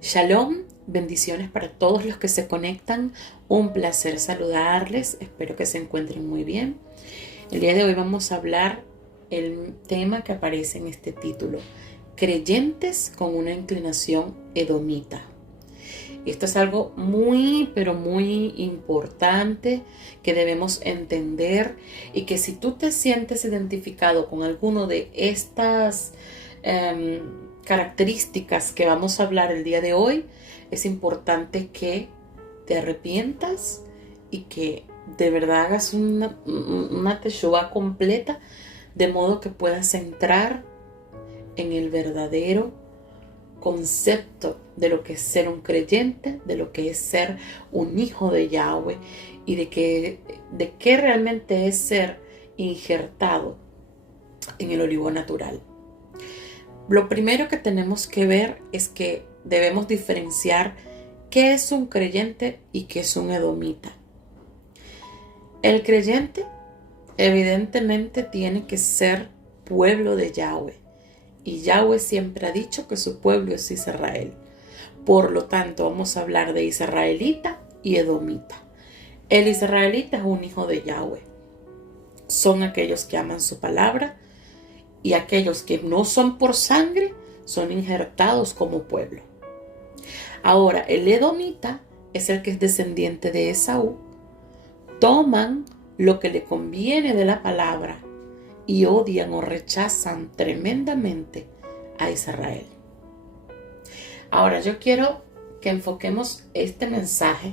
Shalom, bendiciones para todos los que se conectan. Un placer saludarles. Espero que se encuentren muy bien. El día de hoy vamos a hablar el tema que aparece en este título: creyentes con una inclinación edomita. Esto es algo muy, pero muy importante que debemos entender, y que si tú te sientes identificado con alguno de estas características que vamos a hablar el día de hoy, es importante que te arrepientas y que de verdad hagas una teshuvá completa, de modo que puedas entrar en el verdadero concepto de lo que es ser un creyente, de lo que es ser un hijo de Yahweh, y de qué realmente es ser injertado en el olivo natural. Lo primero que tenemos que ver es que debemos diferenciar qué es un creyente y qué es un edomita. El creyente evidentemente tiene que ser pueblo de Yahweh, y Yahweh siempre ha dicho que su pueblo es Israel. Por lo tanto, vamos a hablar de israelita y edomita. El israelita es un hijo de Yahweh. Son aquellos que aman su palabra, y aquellos que no son por sangre son injertados como pueblo. Ahora, el edomita es el que es descendiente de Esaú. Toman lo que le conviene de la palabra y odian o rechazan tremendamente a Israel. Ahora, yo quiero que enfoquemos este mensaje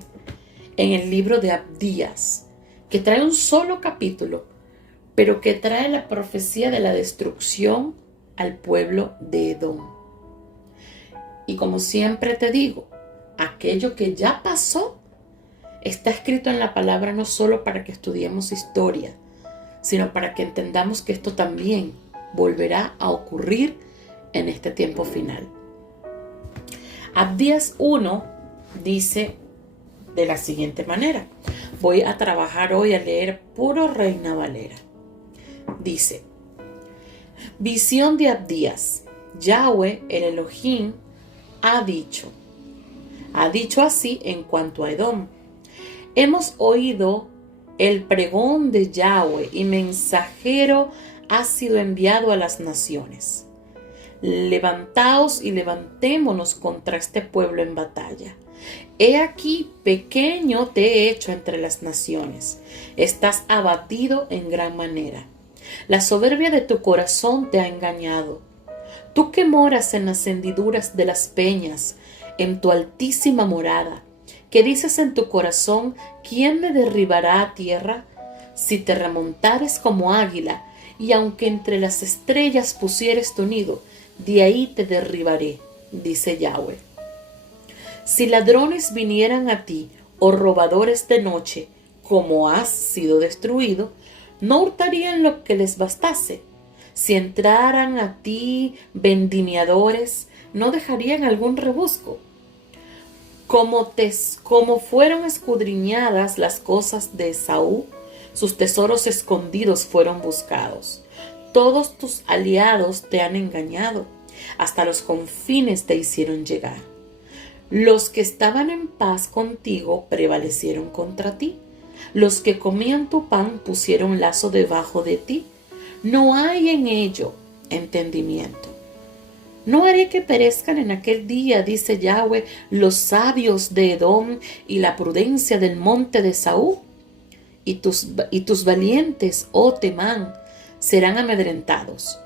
en el libro de Abdías, que trae un solo capítulo, pero que trae la profecía de la destrucción al pueblo de Edom. Y como siempre te digo, aquello que ya pasó está escrito en la palabra, no solo para que estudiemos historia, sino para que entendamos que esto también volverá a ocurrir en este tiempo final. Abdías 1 dice de la siguiente manera. Voy a trabajar hoy a leer puro Reina Valera. Dice: visión de Abdías. Yahweh, el Elohim, ha dicho así en cuanto a Edom: hemos oído el pregón de Yahweh, y mensajero ha sido enviado a las naciones. Levantaos y levantémonos contra este pueblo en batalla. He aquí, pequeño te he hecho entre las naciones. Estás abatido en gran manera. La soberbia de tu corazón te ha engañado. Tú que moras en las hendiduras de las peñas, en tu altísima morada, que dices en tu corazón: ¿quién me derribará a tierra? Si te remontares como águila, y aunque entre las estrellas pusieres tu nido, de ahí te derribaré, dice Yahweh. Si ladrones vinieran a ti, o robadores de noche, como has sido destruido, no hurtarían lo que les bastase. Si entraran a ti vendimiadores, no dejarían algún rebusco. Como fueron escudriñadas las cosas de Esaú, sus tesoros escondidos fueron buscados. Todos tus aliados te han engañado, hasta los confines te hicieron llegar. Los que estaban en paz contigo prevalecieron contra ti. Los que comían tu pan pusieron lazo debajo de ti. No hay en ello entendimiento. No haré que perezcan en aquel día, dice Yahweh, los sabios de Edom y la prudencia del monte de Esaú. Y tus valientes, oh Temán, serán amedrentados,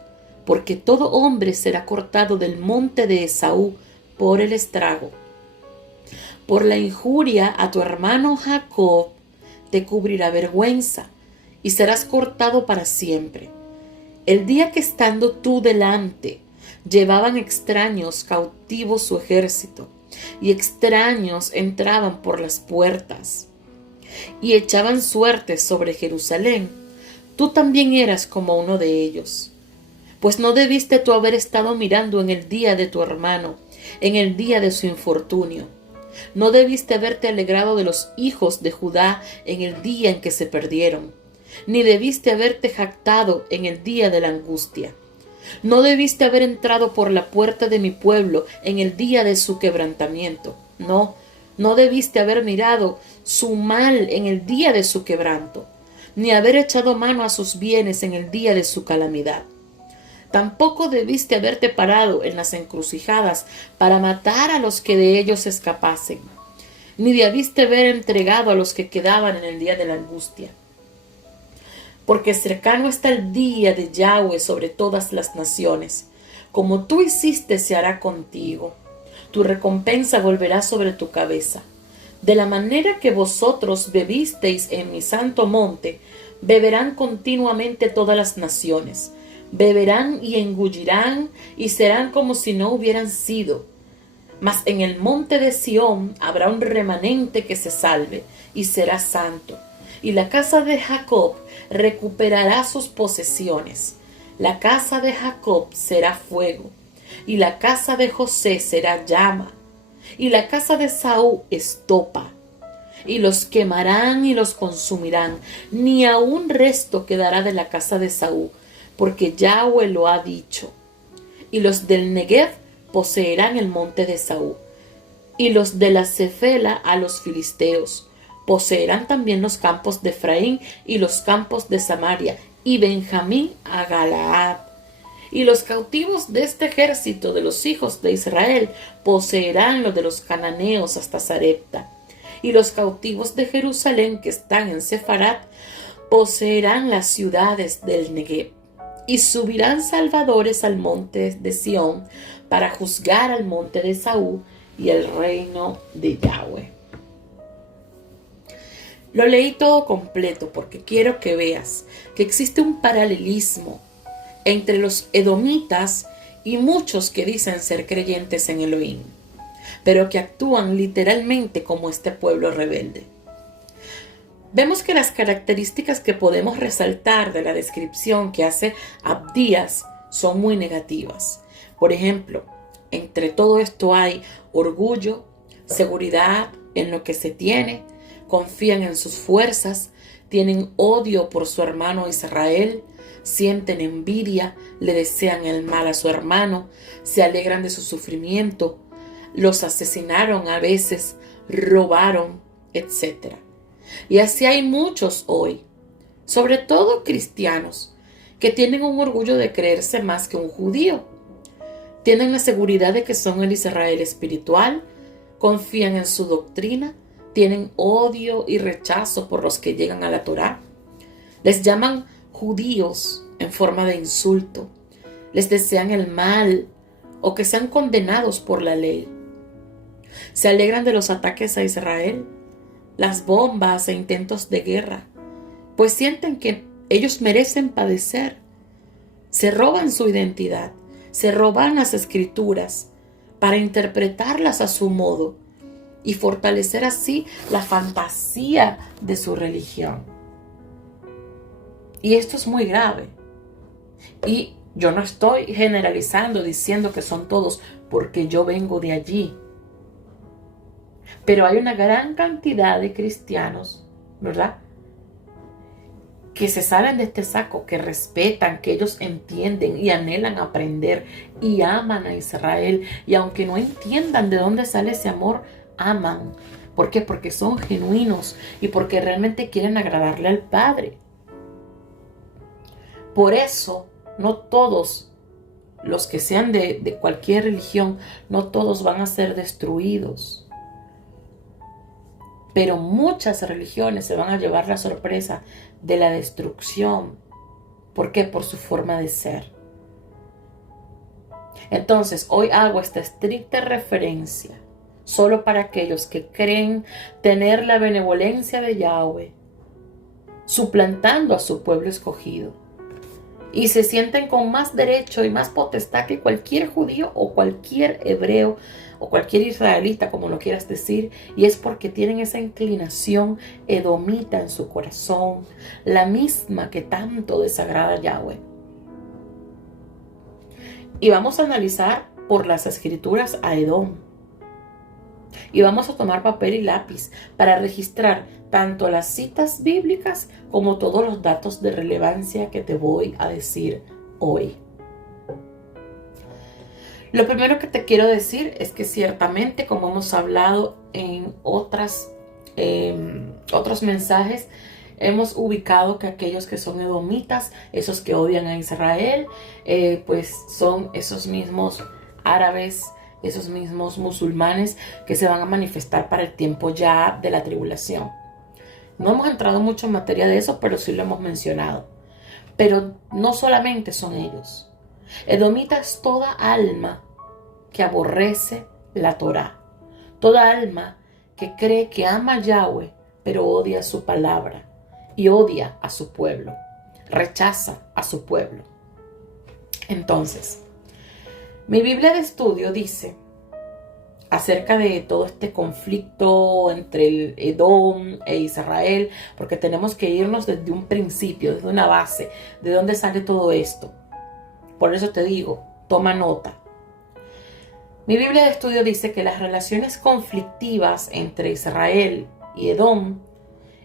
porque todo hombre será cortado del monte de Esaú por el estrago. Por la injuria a tu hermano Jacob te cubrirá vergüenza, y serás cortado para siempre. El día que, estando tú delante, llevaban extraños cautivos su ejército, y extraños entraban por las puertas, y echaban suertes sobre Jerusalén, tú también eras como uno de ellos. Pues no debiste tú haber estado mirando en el día de tu hermano, en el día de su infortunio. No debiste haberte alegrado de los hijos de Judá en el día en que se perdieron, ni debiste haberte jactado en el día de la angustia. No debiste haber entrado por la puerta de mi pueblo en el día de su quebrantamiento. No, no debiste haber mirado su mal en el día de su quebranto, ni haber echado mano a sus bienes en el día de su calamidad. Tampoco debiste haberte parado en las encrucijadas para matar a los que de ellos escapasen, ni debiste haber entregado a los que quedaban en el día de la angustia. Porque cercano está el día de Yahweh sobre todas las naciones. Como tú hiciste, se hará contigo. Tu recompensa volverá sobre tu cabeza. De la manera que vosotros bebisteis en mi santo monte, beberán continuamente todas las naciones. Beberán y engullirán y serán como si no hubieran sido. Mas en el monte de Sión habrá un remanente que se salve y será santo. Y la casa de Jacob recuperará sus posesiones. La casa de Jacob será fuego, y la casa de José será llama, y la casa de Saúl estopa. Y los quemarán y los consumirán, ni aun resto quedará de la casa de Saúl, porque Yahweh lo ha dicho. Y los del Negev poseerán el monte de Saúl, y los de la Cefela a los filisteos. Poseerán también los campos de Efraín y los campos de Samaria, y Benjamín a Galaad. Y los cautivos de este ejército de los hijos de Israel poseerán lo de los cananeos hasta Sarepta. Y los cautivos de Jerusalén que están en Sefarat poseerán las ciudades del Negev. Y subirán salvadores al monte de Sión para juzgar al monte de Saúl y el reino de Yahweh. Lo leí todo completo porque quiero que veas que existe un paralelismo entre los edomitas y muchos que dicen ser creyentes en Elohim, pero que actúan literalmente como este pueblo rebelde. Vemos que las características que podemos resaltar de la descripción que hace Abdías son muy negativas. Por ejemplo, entre todo esto hay orgullo, seguridad en lo que se tiene, confían en sus fuerzas, tienen odio por su hermano Israel, sienten envidia, le desean el mal a su hermano, se alegran de su sufrimiento, los asesinaron a veces, robaron, etc. Y así hay muchos hoy, sobre todo cristianos, que tienen un orgullo de creerse más que un judío. Tienen la seguridad de que son el Israel espiritual, confían en su doctrina, tienen odio y rechazo por los que llegan a la Torá. Les llaman judíos en forma de insulto. Les desean el mal o que sean condenados por la ley. Se alegran de los ataques a Israel, las bombas e intentos de guerra, pues sienten que ellos merecen padecer. Se roban su identidad, se roban las escrituras para interpretarlas a su modo y fortalecer así la fantasía de su religión. Y esto es muy grave. Y yo no estoy generalizando diciendo que son todos, porque yo vengo de allí. Pero hay una gran cantidad de cristianos, ¿verdad?, que se salen de este saco, que respetan, que ellos entienden y anhelan aprender y aman a Israel. Y aunque no entiendan de dónde sale ese amor, aman. ¿Por qué? Porque son genuinos y porque realmente quieren agradarle al Padre. Por eso, no todos los que sean de cualquier religión, no todos van a ser destruidos. Pero muchas religiones se van a llevar la sorpresa de la destrucción. ¿Por qué? Por su forma de ser. Entonces, hoy hago esta estricta referencia solo para aquellos que creen tener la benevolencia de Yahweh, suplantando a su pueblo escogido, y se sienten con más derecho y más potestad que cualquier judío o cualquier hebreo o cualquier israelita, como lo quieras decir, y es porque tienen esa inclinación edomita en su corazón, la misma que tanto desagrada a Yahweh. Y vamos a analizar por las escrituras a Edom. Y vamos a tomar papel y lápiz para registrar tanto las citas bíblicas como todos los datos de relevancia que te voy a decir hoy. Lo primero que te quiero decir es que ciertamente, como hemos hablado en otros mensajes, hemos ubicado que aquellos que son edomitas, esos que odian a Israel, pues son esos mismos árabes, esos mismos musulmanes que se van a manifestar para el tiempo ya de la tribulación. No hemos entrado mucho en materia de eso, pero sí lo hemos mencionado. Pero no solamente son ellos. Edomita es toda alma que aborrece la Torá. Toda alma que cree que ama a Yahweh, pero odia su palabra y odia a su pueblo. Rechaza a su pueblo. Entonces, mi Biblia de estudio dice acerca de todo este conflicto entre el Edom e Israel, porque tenemos que irnos desde un principio, desde una base, de dónde sale todo esto. Por eso te digo, toma nota. Mi Biblia de estudio dice que las relaciones conflictivas entre Israel y Edom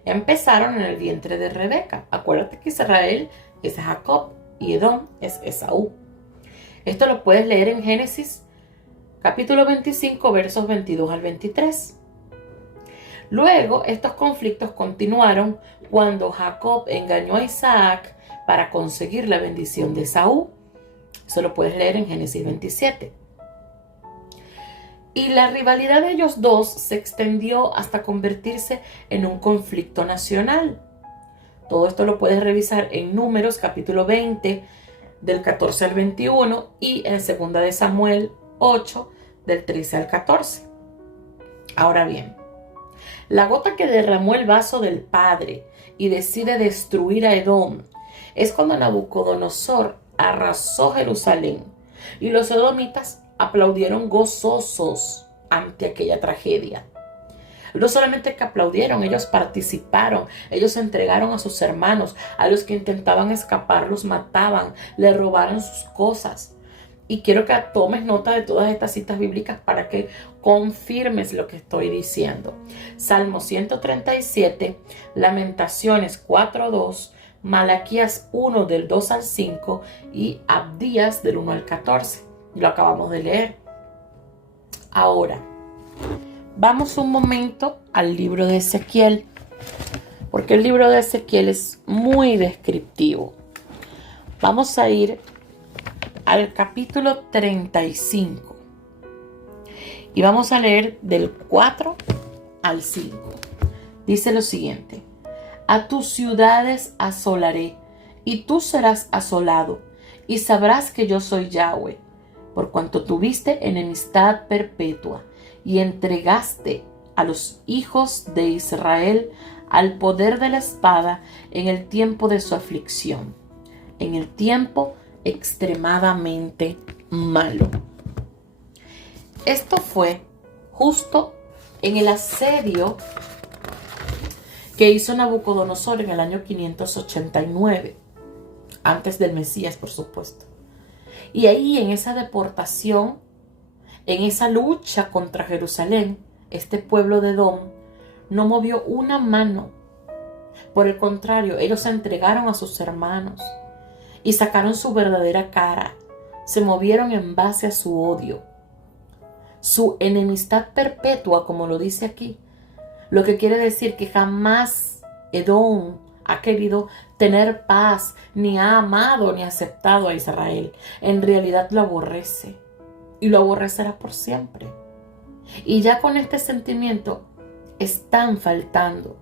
empezaron en el vientre de Rebeca. Acuérdate que Israel es Jacob y Edom es Esaú. Esto lo puedes leer en Génesis capítulo 25, versos 22 al 23. Luego, estos conflictos continuaron cuando Jacob engañó a Isaac para conseguir la bendición de Esaú. Eso lo puedes leer en Génesis 27. Y la rivalidad de ellos dos se extendió hasta convertirse en un conflicto nacional. Todo esto lo puedes revisar en Números capítulo 20, del 14 al 21, y en 2 de Samuel 8, del 13 al 14. Ahora bien, la gota que derramó el vaso del Padre y decide destruir a Edom es cuando Nabucodonosor arrasó Jerusalén y los edomitas aplaudieron gozosos ante aquella tragedia. No solamente que aplaudieron, ellos participaron, ellos entregaron a sus hermanos, a los que intentaban escapar los mataban, le robaron sus cosas. Y quiero que tomes nota de todas estas citas bíblicas para que confirmes lo que estoy diciendo. Salmo 137, Lamentaciones 4:2, Malaquías 1 del 2 al 5 y Abdías del 1 al 14. Lo acabamos de leer. Ahora, vamos un momento al libro de Ezequiel, porque el libro de Ezequiel es muy descriptivo. Vamos a ir al capítulo 35 y vamos a leer del 4 al 5. Dice lo siguiente: a tus ciudades asolaré, y tú serás asolado, y sabrás que yo soy Yahweh, por cuanto tuviste enemistad perpetua, y entregaste a los hijos de Israel al poder de la espada en el tiempo de su aflicción, en el tiempo extremadamente malo. Esto fue justo en el asedio que hizo Nabucodonosor en el año 589, antes del Mesías, por supuesto. Y ahí, en esa deportación, en esa lucha contra Jerusalén, este pueblo de Edom no movió una mano. Por el contrario, ellos se entregaron a sus hermanos y sacaron su verdadera cara. Se movieron en base a su odio, su enemistad perpetua, como lo dice aquí. Lo que quiere decir que jamás Edom ha querido tener paz, ni ha amado ni aceptado a Israel. En realidad lo aborrece y lo aborrecerá por siempre. Y ya con este sentimiento están faltando,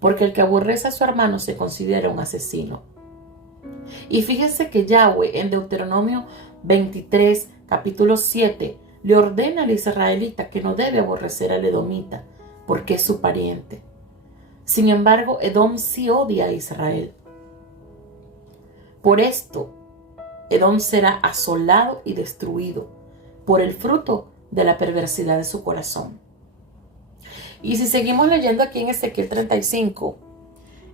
porque el que aborrece a su hermano se considera un asesino. Y fíjense que Yahweh en Deuteronomio 23, capítulo 7, le ordena al israelita que no debe aborrecer al edomita, porque es su pariente. Sin embargo, Edom sí odia a Israel. Por esto, Edom será asolado y destruido por el fruto de la perversidad de su corazón. Y si seguimos leyendo aquí en Ezequiel 35,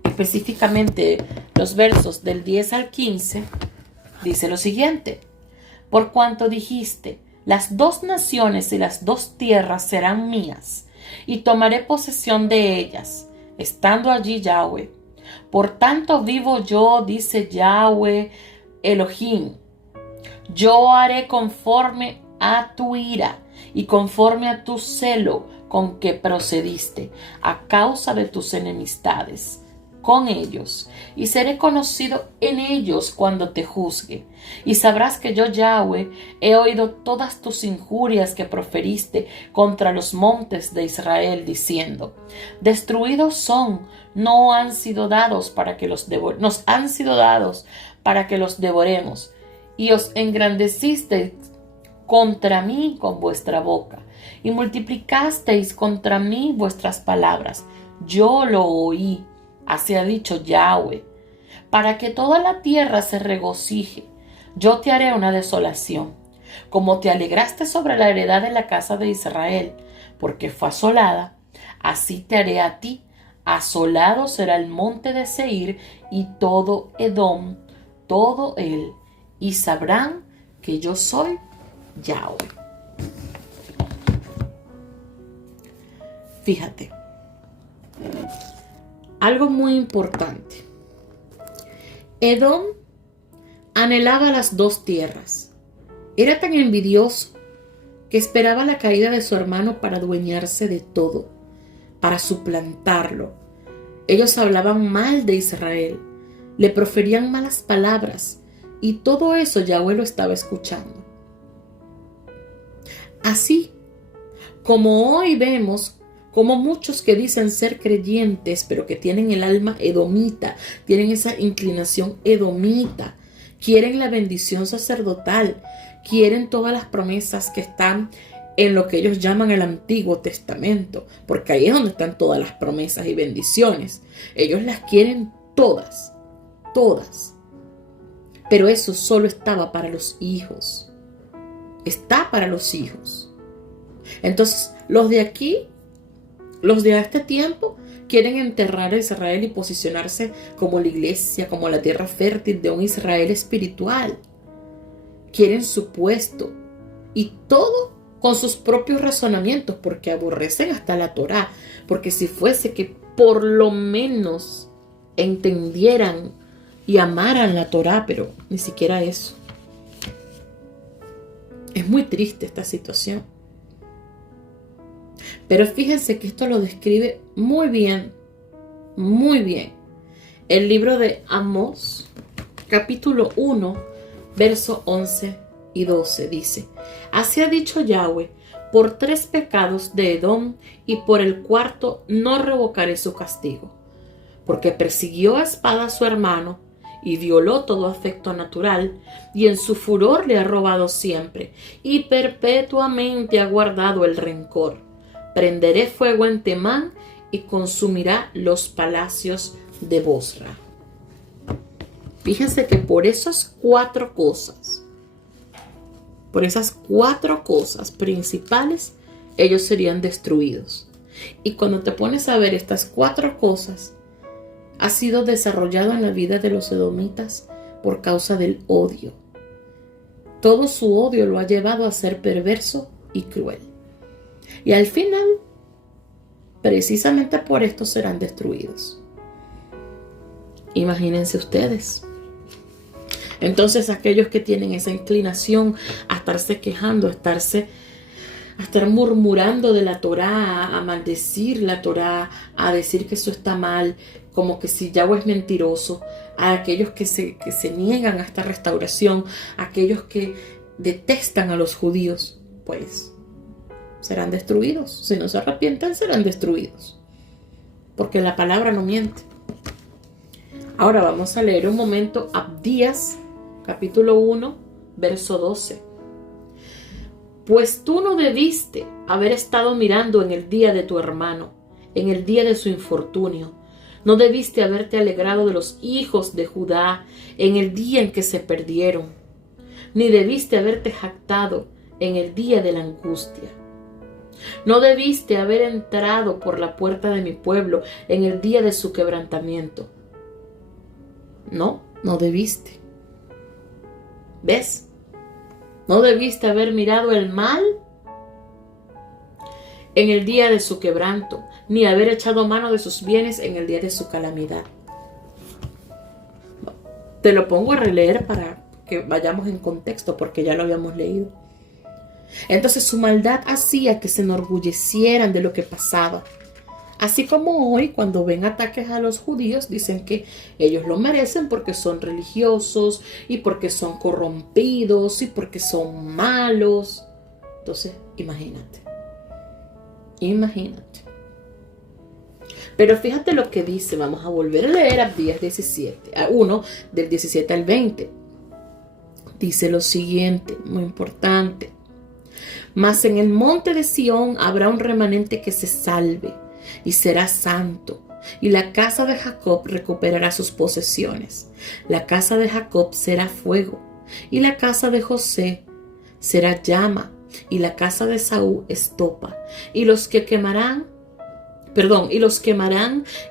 específicamente los versos del 10 al 15, dice lo siguiente: por cuanto dijiste, las dos naciones y las dos tierras serán mías, y tomaré posesión de ellas, estando allí Yahweh. Por tanto vivo yo, dice Yahweh Elohim, yo haré conforme a tu ira y conforme a tu celo con que procediste a causa de tus enemistades con ellos, y seré conocido en ellos cuando te juzgue. Y sabrás que yo, Yahweh, he oído todas tus injurias que proferiste contra los montes de Israel, diciendo: destruidos son, no han sido dados para que los nos han sido dados para que los devoremos. Y os engrandecisteis contra mí con vuestra boca, y multiplicasteis contra mí vuestras palabras. Yo lo oí. Así ha dicho Yahweh, para que toda la tierra se regocije. Yo te haré una desolación, como te alegraste sobre la heredad de la casa de Israel, porque fue asolada, así te haré a ti. Asolado será el monte de Seir y todo Edom, todo él, y sabrán que yo soy Yahweh. Fíjate. Algo muy importante. Edom anhelaba las dos tierras. Era tan envidioso que esperaba la caída de su hermano para adueñarse de todo, para suplantarlo. Ellos hablaban mal de Israel, le proferían malas palabras, y todo eso Yahweh lo estaba escuchando. Así como hoy vemos como muchos que dicen ser creyentes, pero que tienen el alma edomita, tienen esa inclinación edomita, quieren la bendición sacerdotal, quieren todas las promesas que están en lo que ellos llaman el Antiguo Testamento, porque ahí es donde están todas las promesas y bendiciones. Ellos las quieren todas, todas. Pero eso solo estaba para los hijos. Está para los hijos. Entonces, los de aquí, los de este tiempo, quieren enterrar a Israel y posicionarse como la iglesia, como la tierra fértil de un Israel espiritual. Quieren su puesto, y todo con sus propios razonamientos, porque aborrecen hasta la Torá. Porque si fuese que por lo menos entendieran y amaran la Torá, pero ni siquiera eso. Es muy triste esta situación. Pero fíjense que esto lo describe muy bien, el libro de Amós, capítulo 1, verso 11 y 12, dice: así ha dicho Yahweh, por 3 pecados de Edom, y por el 4 no revocaré su castigo, porque persiguió a espada a su hermano, y violó todo afecto natural, y en su furor le ha robado siempre, y perpetuamente ha guardado el rencor. Prenderé fuego en Temán y consumirá los palacios de Bosra. Fíjense que por esas 4 cosas, por esas 4 cosas principales, ellos serían destruidos. Y cuando te pones a ver estas 4 cosas, ha sido desarrollado en la vida de los edomitas por causa del odio. Todo su odio lo ha llevado a ser perverso y cruel. Y al final, precisamente por esto serán destruidos. Imagínense ustedes. Entonces, aquellos que tienen esa inclinación a estarse quejando, a estar murmurando de la Torá, a maldecir la Torá, a decir que eso está mal, como que si Yahweh es mentiroso, a aquellos que se niegan a esta restauración, a aquellos que detestan a los judíos, pues serán destruidos. Si no se arrepienten, serán destruidos. Porque la palabra no miente. Ahora vamos a leer un momento Abdías, capítulo 1, verso 12. Pues tú no debiste haber estado mirando en el día de tu hermano, en el día de su infortunio. No debiste haberte alegrado de los hijos de Judá en el día en que se perdieron. Ni debiste haberte jactado en el día de la angustia. No debiste haber entrado por la puerta de mi pueblo en el día de su quebrantamiento. No debiste. ¿Ves? No debiste haber mirado el mal en el día de su quebranto, ni haber echado mano de sus bienes en el día de su calamidad. Te lo pongo a releer para que vayamos en contexto, porque ya lo habíamos leído. Entonces su maldad hacía que se enorgullecieran de lo que pasaba. Así como hoy, cuando ven ataques a los judíos, dicen que ellos lo merecen porque son religiosos y porque son corrompidos y porque son malos. Entonces, imagínate. Pero fíjate lo que dice. Vamos a volver a leer Abdías 17, a 1, del 17 al 20. Dice lo siguiente, muy importante. Mas en el monte de Sión habrá un remanente que se salve y será santo, y la casa de Jacob recuperará sus posesiones. La casa de Jacob será fuego, y la casa de José será llama, y la casa de Saúl estopa, y los quemarán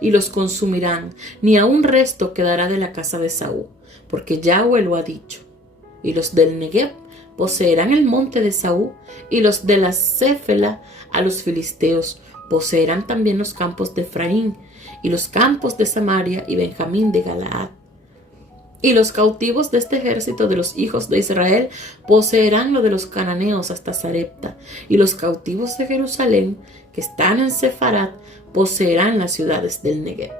y los consumirán, ni aun resto quedará de la casa de Saúl, porque Yahweh lo ha dicho. Y los del Negev poseerán el monte de Saúl, y los de la Céfela a los filisteos. Poseerán también los campos de Efraín, y los campos de Samaria y Benjamín de Galaad. Y los cautivos de este ejército de los hijos de Israel poseerán lo de los cananeos hasta Sarepta, y los cautivos de Jerusalén, que están en Sefarat, poseerán las ciudades del Negev.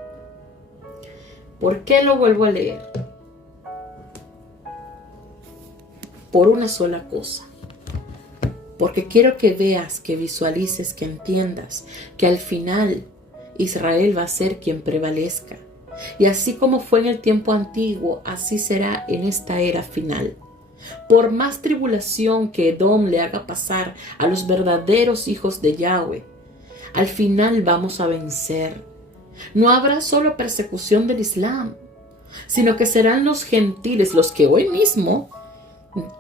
¿Por qué lo vuelvo a leer? Por una sola cosa. Porque quiero que veas, que visualices, que entiendas que al final Israel va a ser quien prevalezca. Y así como fue en el tiempo antiguo, así será en esta era final. Por más tribulación que Edom le haga pasar a los verdaderos hijos de Yahweh, al final vamos a vencer. No habrá solo persecución del Islam, sino que serán los gentiles, los que hoy mismo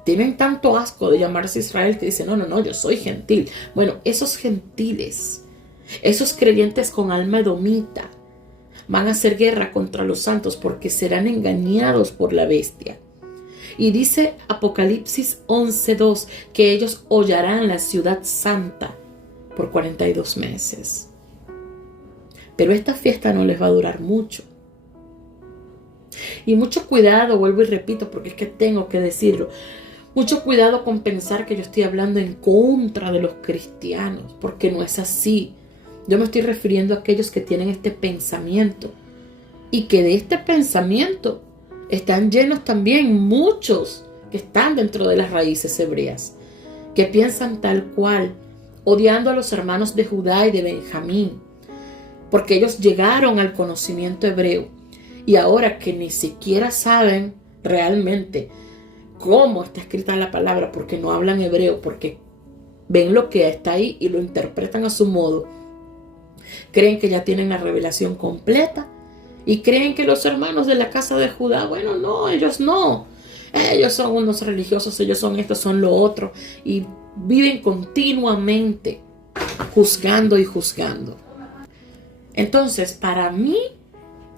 tienen tanto asco de llamarse Israel, que dicen, no, yo soy gentil. Bueno, esos gentiles, esos creyentes con alma edomita, van a hacer guerra contra los santos porque serán engañados por la bestia. Y dice Apocalipsis 11:2 que ellos hollarán la ciudad santa por 42 meses. Pero esta fiesta no les va a durar mucho. Y mucho cuidado, vuelvo y repito, porque es que tengo que decirlo. Mucho cuidado con pensar que yo estoy hablando en contra de los cristianos, porque no es así. Yo me estoy refiriendo a aquellos que tienen este pensamiento, y que de este pensamiento están llenos también muchos que están dentro de las raíces hebreas, que piensan tal cual, odiando a los hermanos de Judá y de Benjamín, porque ellos llegaron al conocimiento hebreo, y ahora que ni siquiera saben realmente cómo está escrita la palabra, porque no hablan hebreo, porque ven lo que está ahí y lo interpretan a su modo, creen que ya tienen la revelación completa y creen que los hermanos de la casa de Judá, bueno, no, ellos no. Ellos son unos religiosos, ellos son esto, son lo otro, y viven continuamente juzgando y juzgando. Entonces, para mí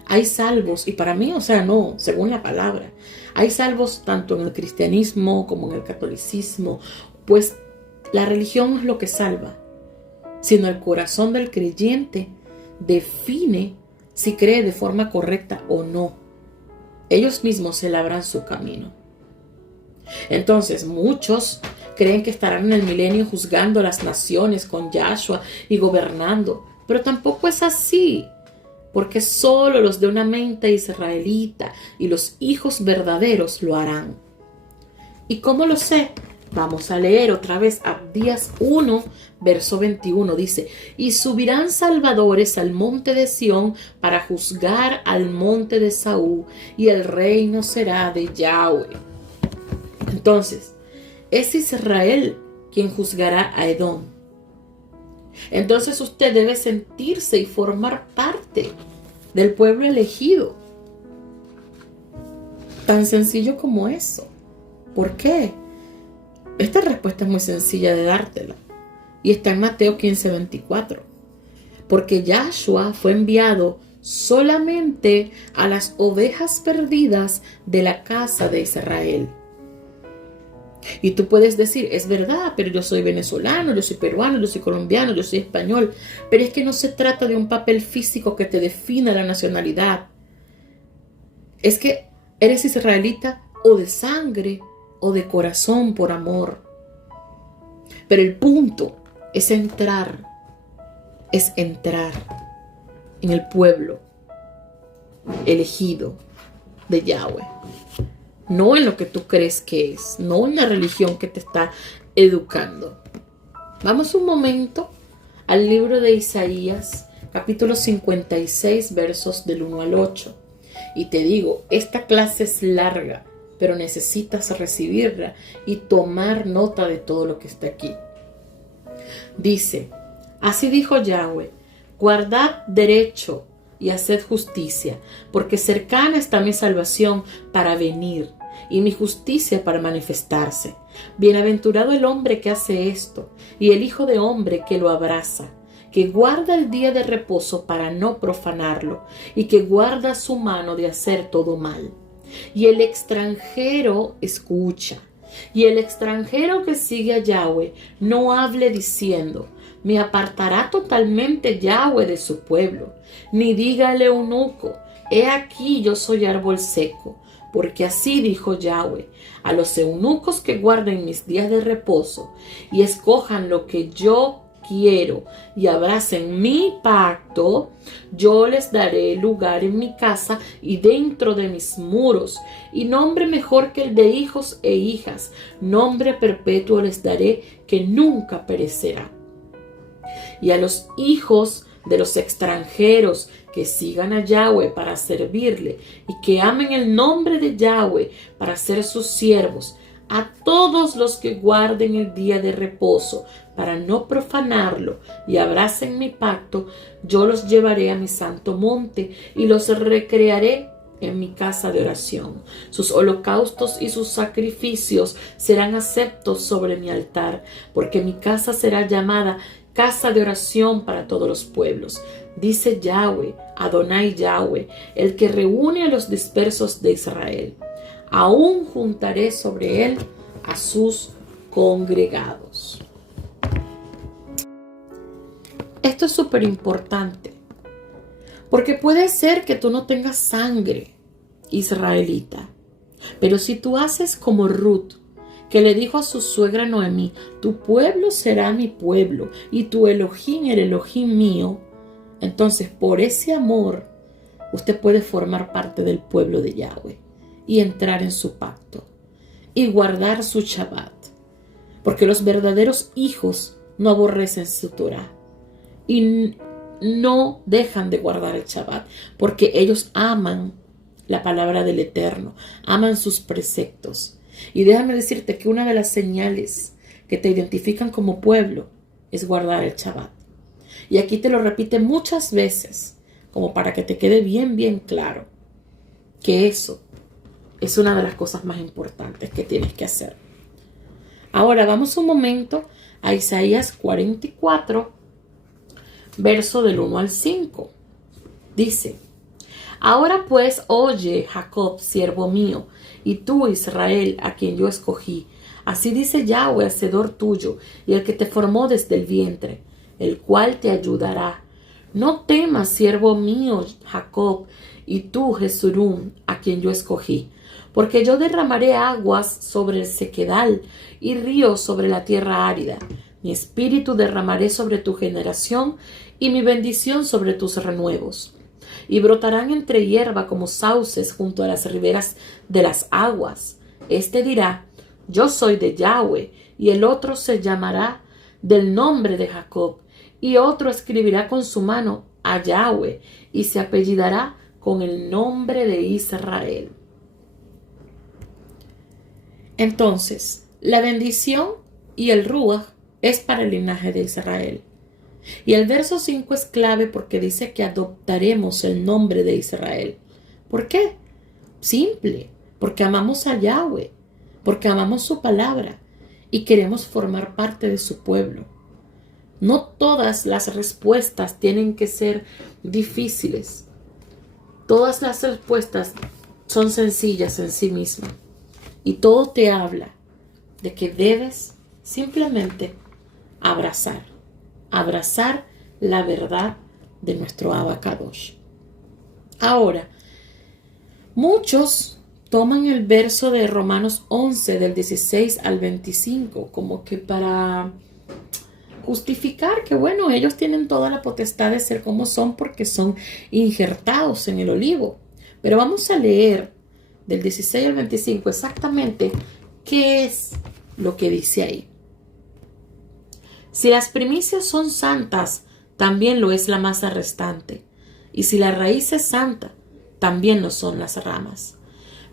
hay salvos, y para mí, no, según la palabra, hay salvos tanto en el cristianismo como en el catolicismo, pues la religión no es lo que salva, sino el corazón del creyente define si cree de forma correcta o no. Ellos mismos se labran su camino. Entonces, muchos creen que estarán en el milenio juzgando a las naciones con Yahshua y gobernando, pero tampoco es así, porque solo los de una mente israelita y los hijos verdaderos lo harán. ¿Y cómo lo sé? Vamos a leer otra vez Abdías 1, verso 21. Dice, y subirán salvadores al monte de Sión para juzgar al monte de Saúl, y el reino será de Yahweh. Entonces, es Israel quien juzgará a Edom. Entonces usted debe sentirse y formar parte del pueblo elegido. Tan sencillo como eso. ¿Por qué? Esta respuesta es muy sencilla de dártela, y está en Mateo 15:24. Porque Yahshua fue enviado solamente a las ovejas perdidas de la casa de Israel. Y tú puedes decir, es verdad, pero yo soy venezolano, yo soy peruano, yo soy colombiano, yo soy español. Pero es que no se trata de un papel físico que te defina la nacionalidad. Es que eres israelita o de sangre o de corazón por amor. Pero el punto es entrar en el pueblo elegido de Yahweh. No en lo que tú crees que es, no en la religión que te está educando. Vamos un momento al libro de Isaías, capítulo 56, versos del 1 al 8. Y te digo, esta clase es larga, pero necesitas recibirla y tomar nota de todo lo que está aquí. Dice, así dijo Yahweh, guardad derecho y haced justicia, porque cercana está mi salvación para venir y mi justicia para manifestarse. Bienaventurado el hombre que hace esto, y el hijo de hombre que lo abraza, que guarda el día de reposo para no profanarlo, y que guarda su mano de hacer todo mal. Y el extranjero escucha, y el extranjero que sigue a Yahweh no hable diciendo, me apartará totalmente Yahweh de su pueblo, ni diga al eunuco, he aquí yo soy árbol seco, porque así dijo Yahweh, a los eunucos que guarden mis días de reposo y escojan lo que yo quiero y abracen mi pacto, yo les daré lugar en mi casa y dentro de mis muros, y nombre mejor que el de hijos e hijas, nombre perpetuo les daré que nunca perecerá. Y a los hijos de los extranjeros que sigan a Yahweh para servirle y que amen el nombre de Yahweh para ser sus siervos, a todos los que guarden el día de reposo para no profanarlo y abracen mi pacto, yo los llevaré a mi santo monte y los recrearé en mi casa de oración. Sus holocaustos y sus sacrificios serán aceptos sobre mi altar, porque mi casa será llamada casa de oración para todos los pueblos. Dice Yahweh, Adonai Yahweh, el que reúne a los dispersos de Israel. Aún juntaré sobre él a sus congregados. Esto es súper importante, porque puede ser que tú no tengas sangre israelita, pero si tú haces como Ruth, que le dijo a su suegra Noemí, tu pueblo será mi pueblo y tu Elohim el Elohim mío, entonces por ese amor usted puede formar parte del pueblo de Yahweh y entrar en su pacto y guardar su Shabbat, porque los verdaderos hijos no aborrecen su Torah y no dejan de guardar el Shabbat, porque ellos aman la palabra del Eterno, aman sus preceptos. Y déjame decirte que una de las señales que te identifican como pueblo es guardar el Shabbat. Y aquí te lo repite muchas veces, como para que te quede bien, bien claro, que eso es una de las cosas más importantes que tienes que hacer. Ahora vamos un momento a Isaías 44, verso del 1 al 5. Dice, ahora pues oye, Jacob, siervo mío, y tú, Israel, a quien yo escogí. Así dice Yahweh, hacedor tuyo, y el que te formó desde el vientre, el cual te ayudará. No temas, siervo mío, Jacob, y tú, Jesurum, a quien yo escogí, porque yo derramaré aguas sobre el sequedal y ríos sobre la tierra árida. Mi espíritu derramaré sobre tu generación y mi bendición sobre tus renuevos. Y brotarán entre hierba como sauces junto a las riberas de las aguas. Este dirá, yo soy de Yahweh, y el otro se llamará del nombre de Jacob, y otro escribirá con su mano a Yahweh, y se apellidará con el nombre de Israel. Entonces, la bendición y el Ruach es para el linaje de Israel. Y el verso 5 es clave porque dice que adoptaremos el nombre de Israel. ¿Por qué? Simple, porque amamos a Yahweh, porque amamos su palabra y queremos formar parte de su pueblo. No todas las respuestas tienen que ser difíciles. Todas las respuestas son sencillas en sí mismas. Y todo te habla de que debes simplemente abrazar la verdad de nuestro Abba Kadosh. Ahora, muchos toman el verso de Romanos 11 del 16 al 25 como que para justificar que, bueno, ellos tienen toda la potestad de ser como son porque son injertados en el olivo. Pero vamos a leer del 16 al 25 exactamente qué es lo que dice ahí. Si las primicias son santas, también lo es la masa restante. Y si la raíz es santa, también lo son las ramas.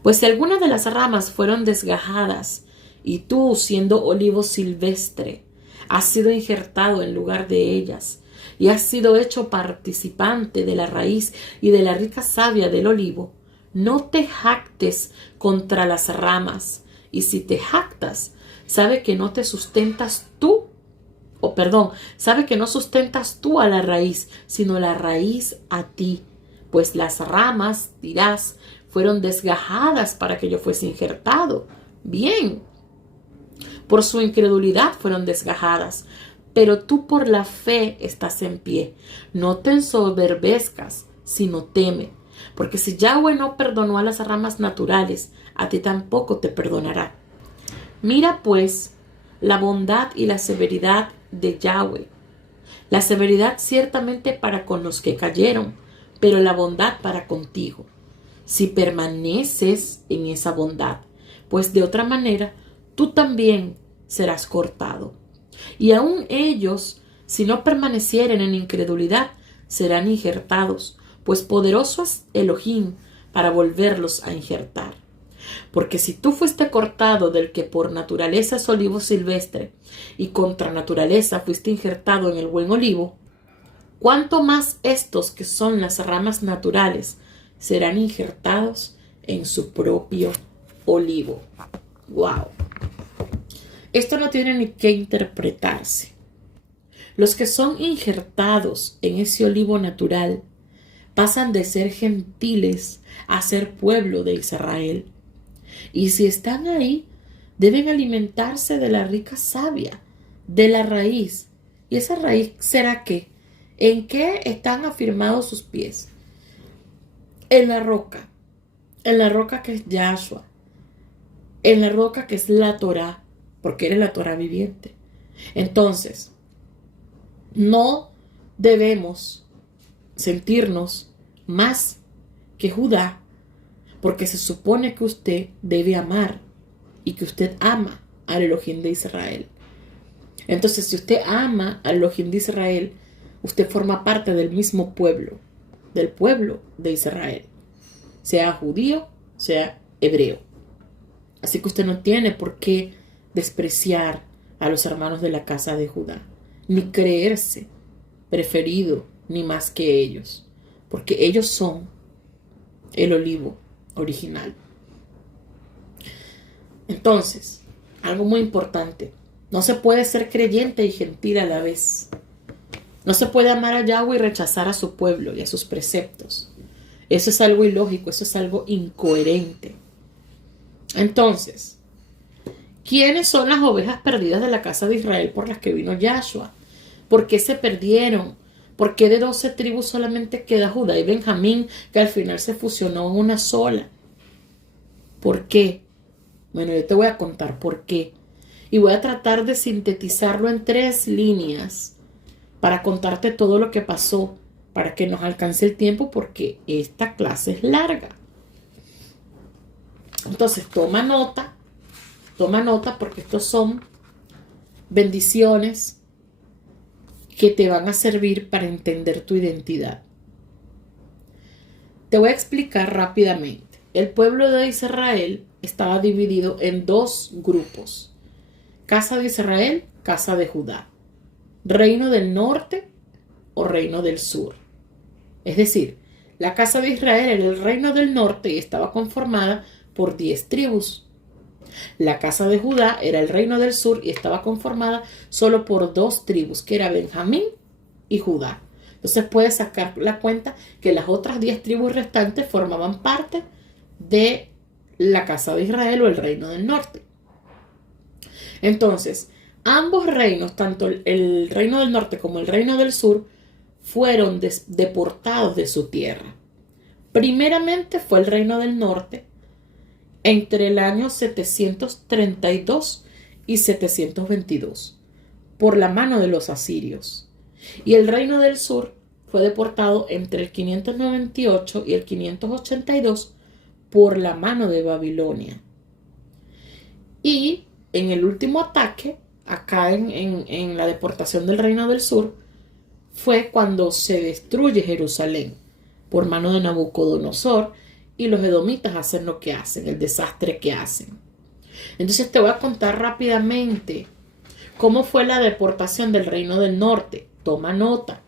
Pues si algunas de las ramas fueron desgajadas, y tú, siendo olivo silvestre, has sido injertado en lugar de ellas, y has sido hecho participante de la raíz y de la rica savia del olivo, no te jactes contra las ramas, y si te jactas, sabe que no te sustentas tú, sabe que no sustentas tú a la raíz, sino la raíz a ti, pues las ramas, dirás, fueron desgajadas para que yo fuese injertado. Bien, por su incredulidad fueron desgajadas, pero tú por la fe estás en pie. No te ensoberbezcas, sino teme, porque si Yahweh no perdonó a las ramas naturales, a ti tampoco te perdonará. Mira pues la bondad y la severidad de Yahweh. La severidad ciertamente para con los que cayeron, pero la bondad para contigo, si permaneces en esa bondad, pues de otra manera tú también serás cortado. Y aun ellos, si no permanecieren en incredulidad, serán injertados, pues poderoso es Elohim para volverlos a injertar. Porque si tú fuiste cortado del que por naturaleza es olivo silvestre, y contra naturaleza fuiste injertado en el buen olivo, ¿cuánto más estos que son las ramas naturales serán injertados en su propio olivo? ¡Wow! Esto no tiene ni que interpretarse. Los que son injertados en ese olivo natural pasan de ser gentiles a ser pueblo de Israel. Y si están ahí, deben alimentarse de la rica savia, de la raíz. ¿Y esa raíz será qué? ¿En qué están afirmados sus pies? En la roca que es Yahshua, en la roca que es la Torá, porque eres la Torá viviente. Entonces, no debemos sentirnos más que Judá, porque se supone que usted debe amar y que usted ama al Elohim de Israel. Entonces, si usted ama al Elohim de Israel, usted forma parte del mismo pueblo, del pueblo de Israel, sea judío, sea hebreo. Así que usted no tiene por qué despreciar a los hermanos de la casa de Judá, ni creerse preferido ni más que ellos, porque ellos son el olivo original. Entonces, algo muy importante, no se puede ser creyente y gentil a la vez. No se puede amar a Yahweh y rechazar a su pueblo y a sus preceptos. Eso es algo ilógico, eso es algo incoherente. Entonces, ¿quiénes son las ovejas perdidas de la casa de Israel por las que vino Yahshua? ¿Por qué se perdieron? ¿Por qué de 12 tribus solamente queda Judá y Benjamín, que al final se fusionó en una sola? ¿Por qué? Bueno, yo te voy a contar por qué. Y voy a tratar de sintetizarlo en 3 líneas para contarte todo lo que pasó, para que nos alcance el tiempo, porque esta clase es larga. Entonces, toma nota, porque estos son bendiciones que te van a servir para entender tu identidad. Te voy a explicar rápidamente. El pueblo de Israel estaba dividido en 2 grupos: casa de Israel, casa de Judá, reino del norte o reino del sur. Es decir, la casa de Israel era el reino del norte y estaba conformada por 10 tribus. La casa de Judá era el reino del sur y estaba conformada solo por 2 tribus, que era Benjamín y Judá. Entonces puedes sacar la cuenta que las otras 10 tribus restantes formaban parte de la casa de Israel o el reino del norte. Entonces, ambos reinos, tanto el reino del norte como el reino del sur, fueron deportados de su tierra. Primeramente fue el reino del norte entre el año 732 y 722. por la mano de los asirios. Y el reino del sur fue deportado entre el 598 y el 582 por la mano de Babilonia. Y en el último ataque, acá en la deportación del reino del sur, fue cuando se destruye Jerusalén por mano de Nabucodonosor, y los edomitas hacen lo que hacen, el desastre que hacen. Entonces te voy a contar rápidamente cómo fue la deportación del reino del norte. Toma nota.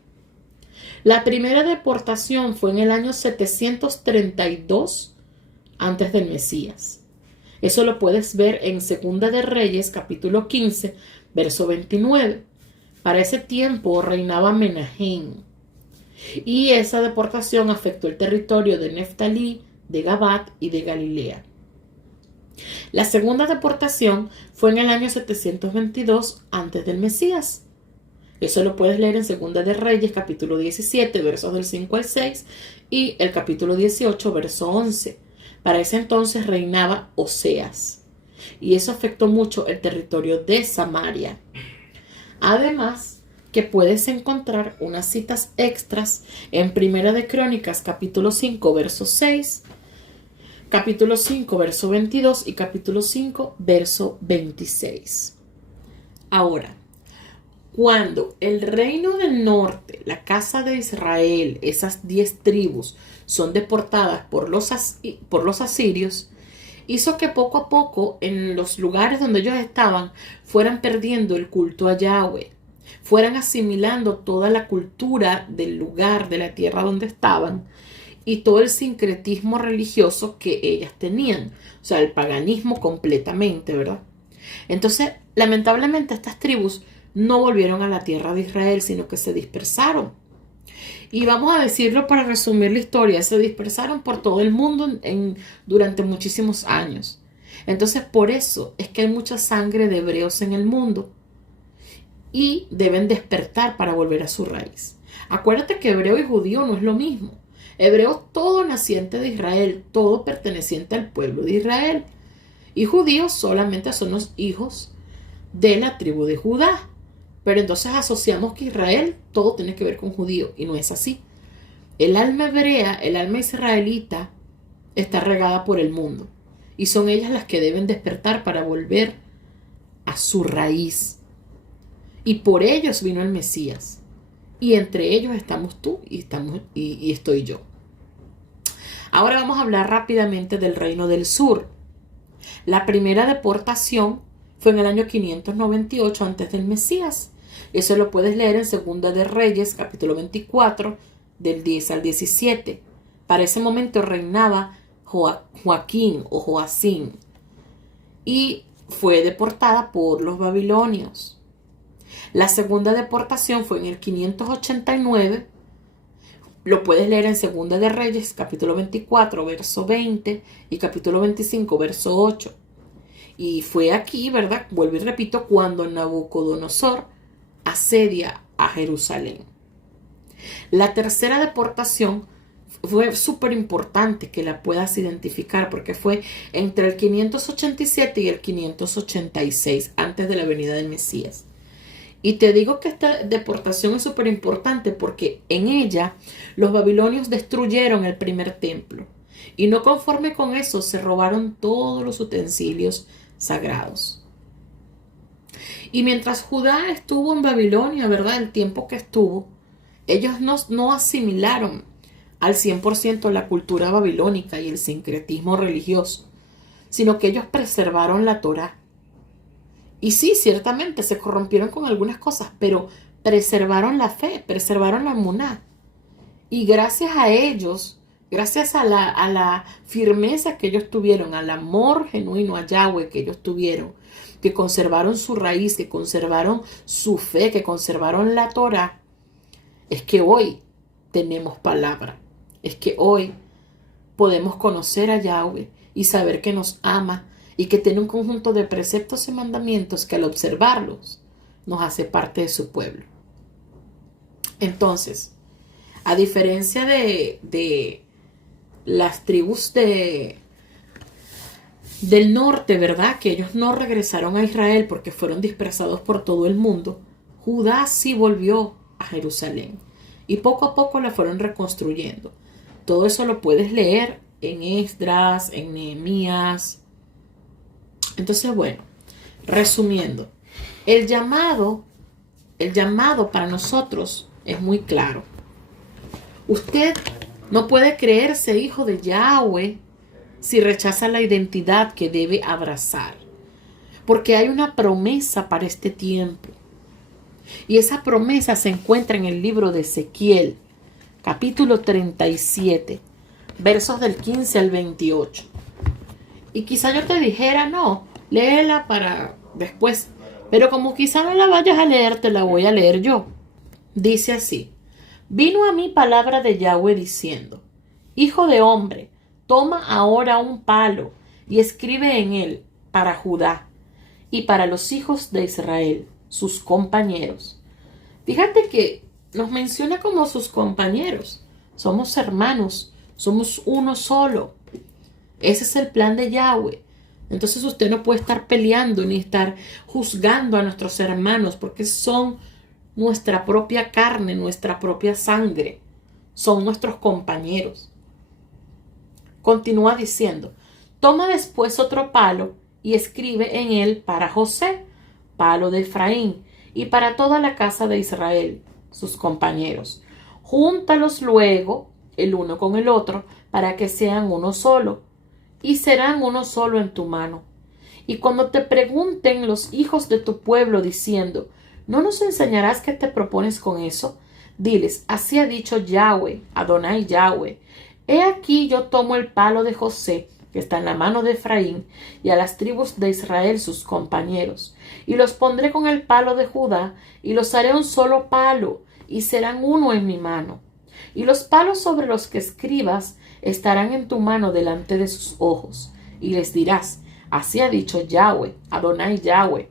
La primera deportación fue en el año 732 antes del Mesías. Eso lo puedes ver en Segunda de Reyes, capítulo 15, verso 29. Para ese tiempo reinaba Menahem. Y esa deportación afectó el territorio de Neftalí, de Gabat y de Galilea. La segunda deportación fue en el año 722 antes del Mesías. Eso lo puedes leer en Segunda de Reyes, capítulo 17, versos del 5 al 6, y el capítulo 18, verso 11. Para ese entonces reinaba Oseas, y eso afectó mucho el territorio de Samaria. Además, que puedes encontrar unas citas extras en Primera de Crónicas, capítulo 5, verso 6, capítulo 5, verso 22 y capítulo 5, verso 26. Ahora, cuando el reino del norte, la casa de Israel, esas 10 tribus, son deportadas por los asirios, hizo que poco a poco en los lugares donde ellos estaban fueran perdiendo el culto a Yahweh, fueran asimilando toda la cultura del lugar, de la tierra donde estaban, y todo el sincretismo religioso que ellas tenían, o sea, el paganismo completamente, ¿verdad? Entonces, lamentablemente estas tribus no volvieron a la tierra de Israel, sino que se dispersaron. Y vamos a decirlo para resumir la historia, se dispersaron por todo el mundo durante muchísimos años. Entonces, por eso es que hay mucha sangre de hebreos en el mundo y deben despertar para volver a su raíz. Acuérdate que hebreo y judío no es lo mismo. Hebreo todo naciente de Israel, todo perteneciente al pueblo de Israel. Y judíos solamente son los hijos de la tribu de Judá. Pero entonces asociamos que Israel todo tiene que ver con judío, y no es así. El alma hebrea, el alma israelita, está regada por el mundo, y son ellas las que deben despertar para volver a su raíz. Y por ellos vino el Mesías, y entre ellos estamos tú y estoy yo. Ahora vamos a hablar rápidamente del reino del sur. La primera deportación fue en el año 598 antes del Mesías. Eso lo puedes leer en Segunda de Reyes, capítulo 24, del 10 al 17. Para ese momento reinaba Joaquín o Joacín, y fue deportada por los babilonios. La segunda deportación fue en el 589. Lo puedes leer en Segunda de Reyes, capítulo 24, verso 20 y capítulo 25, verso 8. Y fue aquí, ¿verdad? Vuelvo y repito, cuando Nabucodonosor asedia a Jerusalén. La tercera deportación fue súper importante que la puedas identificar, porque fue entre el 587 y el 586 antes de la venida del Mesías. Y te digo que esta deportación es súper importante porque en ella los babilonios destruyeron el primer templo, y no conforme con eso se robaron todos los utensilios sagrados. Y mientras Judá estuvo en Babilonia, ¿verdad? El tiempo que estuvo, ellos no asimilaron al 100% la cultura babilónica y el sincretismo religioso, sino que ellos preservaron la Torá. Y sí, ciertamente se corrompieron con algunas cosas, pero preservaron la fe, preservaron la emuná. Y gracias a ellos, gracias a la firmeza que ellos tuvieron, al amor genuino a Yahweh que ellos tuvieron, que conservaron su raíz, que conservaron su fe, que conservaron la Torá, es que hoy tenemos palabra. Es que hoy podemos conocer a Yahweh y saber que nos ama y que tiene un conjunto de preceptos y mandamientos que al observarlos nos hace parte de su pueblo. Entonces, a diferencia de las tribus del norte, ¿verdad? Que ellos no regresaron a Israel porque fueron dispersados por todo el mundo. Judá sí volvió a Jerusalén y poco a poco la fueron reconstruyendo. Todo eso lo puedes leer en Esdras, en Nehemías. Entonces, bueno, resumiendo, el llamado para nosotros es muy claro. Usted no puede creerse hijo de Yahweh si rechaza la identidad que debe abrazar, porque hay una promesa para este tiempo. Y esa promesa se encuentra en el libro de Ezequiel, capítulo 37, versos del 15 al 28. Y quizá yo te dijera, no, léela para después. Pero como quizá no la vayas a leer, te la voy a leer yo. Dice así: vino a mí palabra de Yahweh diciendo: Hijo de hombre, toma ahora un palo y escribe en él para Judá y para los hijos de Israel, sus compañeros. Fíjate que nos menciona como sus compañeros. Somos hermanos, somos uno solo. Ese es el plan de Yahweh. Entonces usted no puede estar peleando ni estar juzgando a nuestros hermanos porque son nuestra propia carne, nuestra propia sangre. Son nuestros compañeros. Continúa diciendo: toma después otro palo y escribe en él para José, palo de Efraín, y para toda la casa de Israel, sus compañeros. Júntalos luego el uno con el otro para que sean uno solo, y serán uno solo en tu mano. Y cuando te pregunten los hijos de tu pueblo diciendo: ¿no nos enseñarás qué te propones con eso? Diles: así ha dicho Yahweh, Adonai Yahweh. He aquí yo tomo el palo de José, que está en la mano de Efraín, y a las tribus de Israel sus compañeros, y los pondré con el palo de Judá, y los haré un solo palo, y serán uno en mi mano. Y los palos sobre los que escribas estarán en tu mano delante de sus ojos, y les dirás: así ha dicho Yahweh, Adonai Yahweh.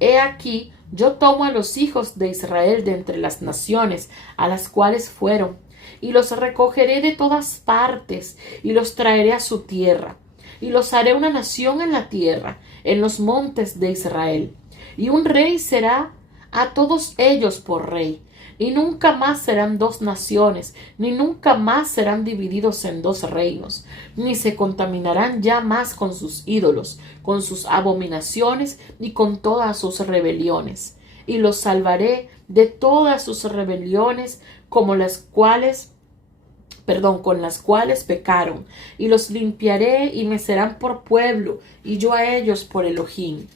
He aquí yo tomo a los hijos de Israel de entre las naciones a las cuales fueron, y los recogeré de todas partes, y los traeré a su tierra, y los haré una nación en la tierra, en los montes de Israel. Y un rey será a todos ellos por rey, y nunca más serán dos naciones, ni nunca más serán divididos en dos reinos, ni se contaminarán ya más con sus ídolos, con sus abominaciones y con todas sus rebeliones. Y los salvaré de todas sus rebeliones con las cuales pecaron, y los limpiaré y me serán por pueblo, y yo a ellos por Elohim.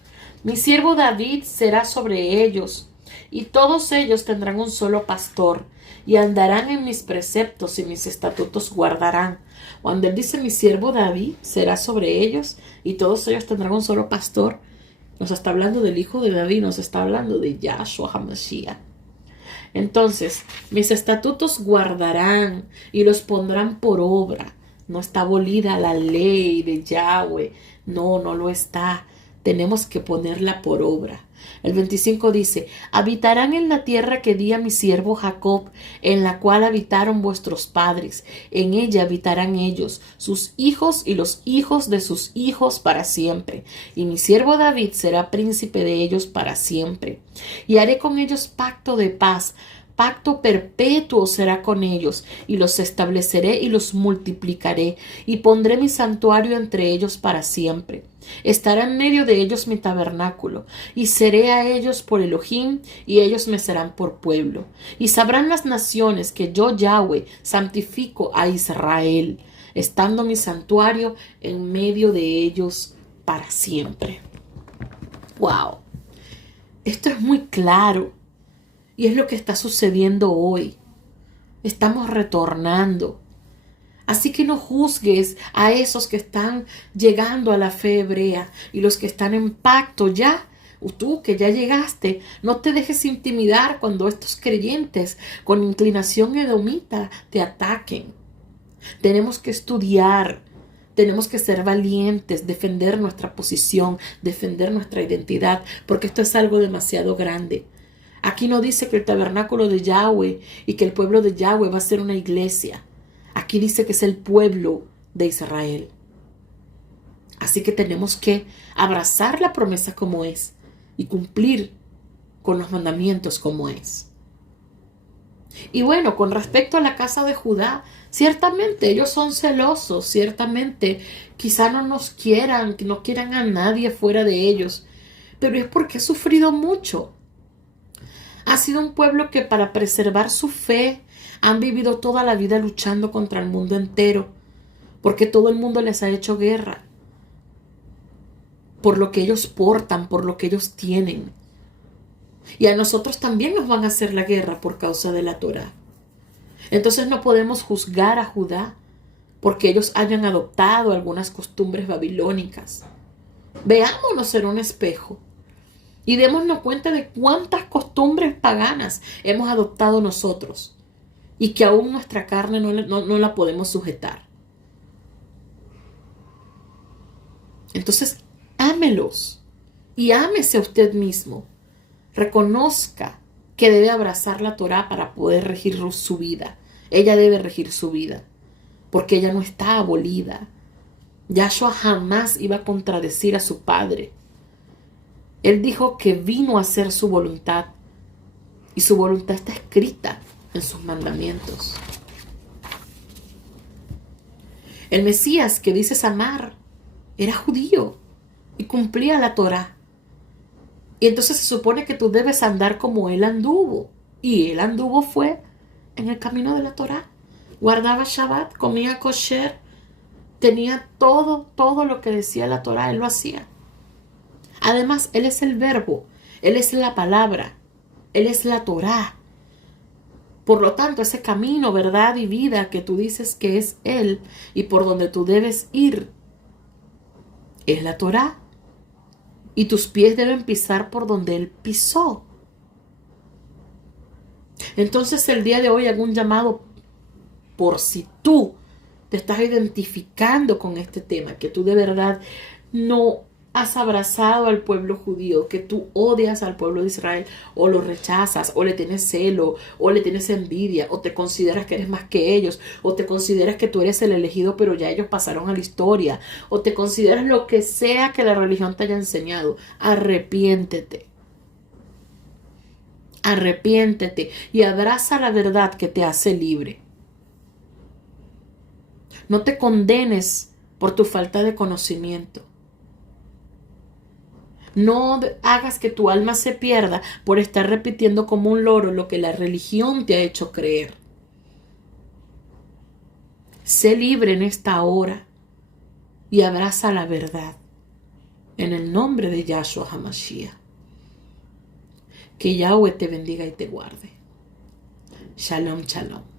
Mi siervo David será sobre ellos, y todos ellos tendrán un solo pastor, y andarán en mis preceptos y mis estatutos guardarán. Cuando él dice mi siervo David será sobre ellos, y todos ellos tendrán un solo pastor, nos está hablando del hijo de David, nos está hablando de Yahshua HaMashiach. Entonces, mis estatutos guardarán y los pondrán por obra. No está abolida la ley de Yahweh. No, no lo está. Tenemos que ponerla por obra. El 25 dice: habitarán en la tierra que di a mi siervo Jacob, en la cual habitaron vuestros padres. En ella habitarán ellos, sus hijos y los hijos de sus hijos para siempre. Y mi siervo David será príncipe de ellos para siempre. Y haré con ellos pacto de paz. Pacto perpetuo será con ellos, y los estableceré y los multiplicaré, y pondré mi santuario entre ellos para siempre. Estará en medio de ellos mi tabernáculo, y seré a ellos por Elohim, y ellos me serán por pueblo. Y sabrán las naciones que yo, Yahweh, santifico a Israel, estando mi santuario en medio de ellos para siempre. ¡Wow! Esto es muy claro. Y es lo que está sucediendo hoy. Estamos retornando. Así que no juzgues a esos que están llegando a la fe hebrea y los que están en pacto ya. Tú que ya llegaste, no te dejes intimidar cuando estos creyentes con inclinación edomita te ataquen. Tenemos que estudiar. Tenemos que ser valientes, defender nuestra posición, defender nuestra identidad, porque esto es algo demasiado grande. Aquí no dice que el tabernáculo de Yahweh y que el pueblo de Yahweh va a ser una iglesia. Aquí dice que es el pueblo de Israel. Así que tenemos que abrazar la promesa como es y cumplir con los mandamientos como es. Y bueno, con respecto a la casa de Judá, ciertamente ellos son celosos, ciertamente quizá no nos quieran, que no quieran a nadie fuera de ellos, pero es porque ha sufrido mucho. Ha sido un pueblo que para preservar su fe han vivido toda la vida luchando contra el mundo entero, porque todo el mundo les ha hecho guerra, por lo que ellos portan, por lo que ellos tienen. Y a nosotros también nos van a hacer la guerra por causa de la Torá. Entonces no podemos juzgar a Judá porque ellos hayan adoptado algunas costumbres babilónicas. Veámonos en un espejo y démonos cuenta de cuántas costumbres paganas hemos adoptado nosotros y que aún nuestra carne no la podemos sujetar. Entonces, ámelos y ámese a usted mismo. Reconozca que debe abrazar la Torá para poder regir su vida. Ella debe regir su vida, porque ella no está abolida. Yahshua jamás iba a contradecir a su Padre. Él dijo que vino a hacer su voluntad, y su voluntad está escrita en sus mandamientos. El Mesías que dices amar era judío y cumplía la Torá. Y entonces se supone que tú debes andar como él anduvo. Y él anduvo fue en el camino de la Torá. Guardaba Shabbat, comía kosher, tenía todo lo que decía la Torá, él lo hacía. Además, él es el verbo, él es la palabra, él es la Torá. Por lo tanto, ese camino, verdad y vida que tú dices que es él y por donde tú debes ir, es la Torá. Y tus pies deben pisar por donde él pisó. Entonces el día de hoy hago un llamado por si tú te estás identificando con este tema, que tú de verdad no has abrazado al pueblo judío, que tú odias al pueblo de Israel, o lo rechazas, o le tienes celo, o le tienes envidia, o te consideras que eres más que ellos, o te consideras que tú eres el elegido, pero ya ellos pasaron a la historia, o te consideras lo que sea que la religión te haya enseñado. Arrepiéntete. Arrepiéntete y abraza la verdad que te hace libre. No te condenes por tu falta de conocimiento. No hagas que tu alma se pierda por estar repitiendo como un loro lo que la religión te ha hecho creer. Sé libre en esta hora y abraza la verdad. En el nombre de Yahshua HaMashiach. Que Yahweh te bendiga y te guarde. Shalom, shalom.